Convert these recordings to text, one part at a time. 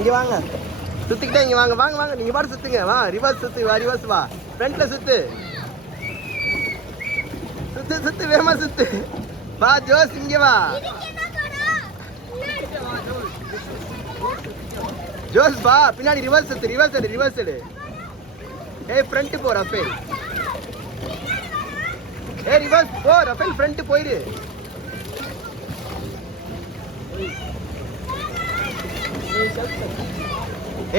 இங்கே வாங்க, சுற்றிக்கிட்டே இங்கே வாங்க, வாங்க வாங்க, நீங்கள் பாட்டு சுற்றுங்க, வா ரிவர்ஸ் சுற்று, வா ரிவர்ஸ் வா, ஃப்ரண்ட்டில் சுற்று, சுற்று சுற்று, வேகமாக சுற்று, வா ஜோஸ் இங்கே வா, ஜோஸ் வா, பின்னாடி ரிவர்ஸ் சுற்று, ரிவர்ஸ் எடு, ரிவர்ஸ் எடு, ஏய் ஃப்ரண்ட்டு போ ரஃபேல், ஏய் ரிவர்ஸ் போ ரஃபேல், ஃப்ரண்ட்டு போயிடு.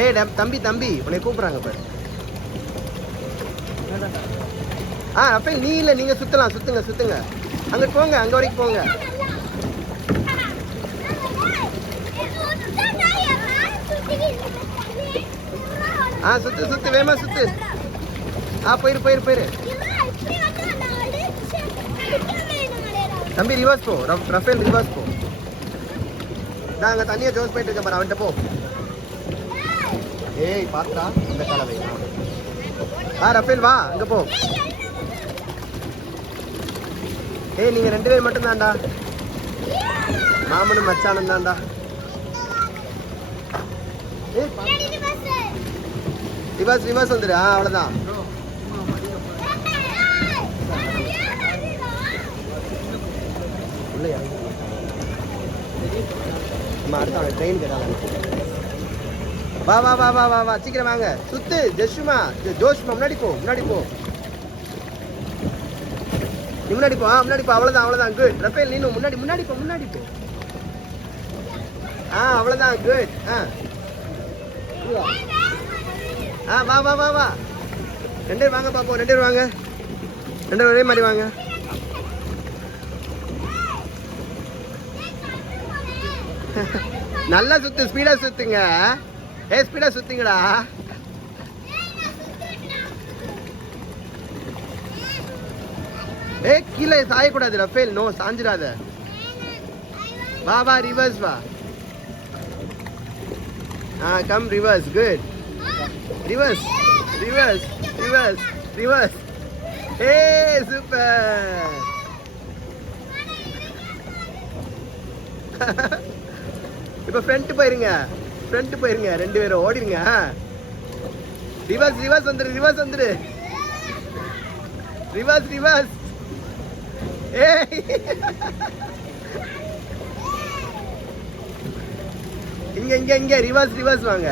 ஏய் தம்பி தம்பி உன்னை கூப்பிட்றாங்க பாரு. ரஃபேல் நீ இல்லை, நீங்கள் சுற்றலாம், சுற்றுங்க சுற்றுங்க, அங்கே போங்க, அங்கே வரைக்கும் போங்க. சுற்று சுற்று, வேகமாக சுற்று. போயிரு போயிரு போயிரு. தம்பி ரிவர்ஸ் போ, ரஃபேல் ரிவர்ஸ் போ. நான் அங்கே தனியாக ஜோஸ் போயிட்டு இருக்கேன் பாரு, அவன்கிட்ட போ. ஏய் பாத்ரா இந்த கலவை. ரஃபேல் வா, அங்கே போ. ஏய் நீங்கள் 2 பேர் மட்டும் தான்டா, மாமனும் மச்சானும் தான்டா. ஏய் ரிவர்ஸ் ரிவர்ஸ் வந்துடு. அவ்வளோதான். இல்லையா அடுத்த ட்ரெயின் கேட்டாங்க. வா வா வா வா வா வா, சீக்கிரம் வாங்க, சுத்து. ஜெஷுமா ஜோஷ்மா முன்னாடி போ, முன்னாடி போ, நீ முன்னாடி போ. முன்னாடி போ, அவ்வளோதான் அவ்வளோதான், குட். ரஃபேல் நீனும் முன்னாடி முன்னாடி போ, முன்னாடி போ. அவ்வளோதான், குட். வா வா வா வா, 2 பேர் வாங்க பாப்போம், 2 பேர் வாங்க, 2 பேர் ஒரே மாதிரி வாங்க. நல்லா சுத்து, ஸ்பீடா சுத்துங்க. ஸ்பீடா சுத்துங்கடா. கீழே சாயக்கூடாது ரஃபேல், நோ சாஞ்சிடாத. வா வா ரிவர்ஸ் வா. Come reverse, good. Reverse reverse reverse reverse. Super. இப்போ ஃப்ரண்ட் போயிருங்க, ஃப்ரண்ட் போயிருங்க, 2 பேரும் ஓடிடுங்க. ரிவர்ஸ் ரிவர்ஸ் வந்துரு, ரிவர்ஸ் வந்துரு, ரிவர்ஸ் ரிவர்ஸ். இங்க இங்க இங்க ரிவர்ஸ் ரிவர்ஸ் வாங்க.